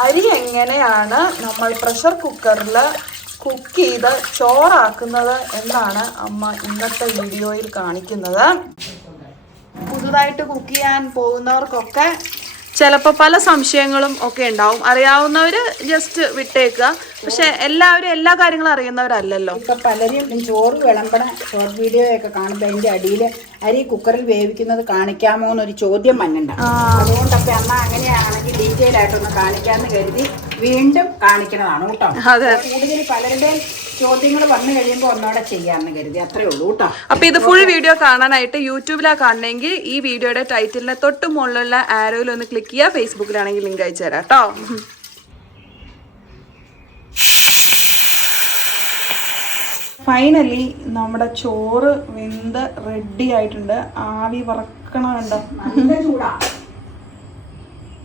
അരി എങ്ങനെയാണ് നമ്മൾ പ്രഷർ കുക്കറിൽ കുക്ക് ചെയ്ത് ചോറാക്കുന്നത് എന്നാണ് അമ്മ ഇന്നത്തെ വീഡിയോയിൽ കാണിക്കുന്നത്. പുതുതായിട്ട് കുക്ക് ചെയ്യാൻ പോകുന്നവർക്കൊക്കെ ചിലപ്പോൾ പല സംശയങ്ങളും ഒക്കെ ഉണ്ടാവും. അറിയാവുന്നവർ ജസ്റ്റ് വിട്ടേക്കുക. പക്ഷെ എല്ലാവരും എല്ലാ കാര്യങ്ങളും അറിയുന്നവരല്ലല്ലോ. ഇപ്പം പലരും ചോറ് വിളമ്പണ ഷോർട്ട് വീഡിയോ ഒക്കെ കാണുമ്പോൾ അതിൻ്റെ അടിയിൽ അരി കുക്കറിൽ വേവിക്കുന്നത് കാണിക്കാമോ എന്നൊരു ചോദ്യം വന്നിട്ടുണ്ട്. അതുകൊണ്ടൊക്കെ അമ്മ അങ്ങനെയാണെങ്കിൽ ഡീറ്റെയിൽ ആയിട്ടൊന്ന് കാണിക്കാമെന്ന് കരുതി വീണ്ടും കാണിക്കണതാണ് കേട്ടോ. കൂടുതൽ പലരുടെയും ചോദ്യങ്ങൾ വന്നു കഴിയുമ്പോൾ ഒന്നോടെ ചെയ്യാമെന്ന് കരുതി, അത്രേ ഉള്ളൂ കേട്ടോ. അപ്പൊ ഇത് ഫുൾ വീഡിയോ കാണാനായിട്ട് യൂട്യൂബിലാണ് കാണണമെങ്കിൽ ഈ വീഡിയോയുടെ ടൈറ്റിലിന്റെ തൊട്ട് മുകളിലുള്ള ആരോയിൽ ഒന്ന് ക്ലിക്ക് ചെയ്യുക. ഫേസ്ബുക്കിലാണെങ്കിൽ ലിങ്ക് അയച്ചു തരാം കേട്ടോ. ഫൈനലി നമ്മുടെ ചോറ് വെന്ത് റെഡി ആയിട്ടുണ്ട്. ആവി വറക്കണ കണ്ടോ, നല്ല ചൂടാ.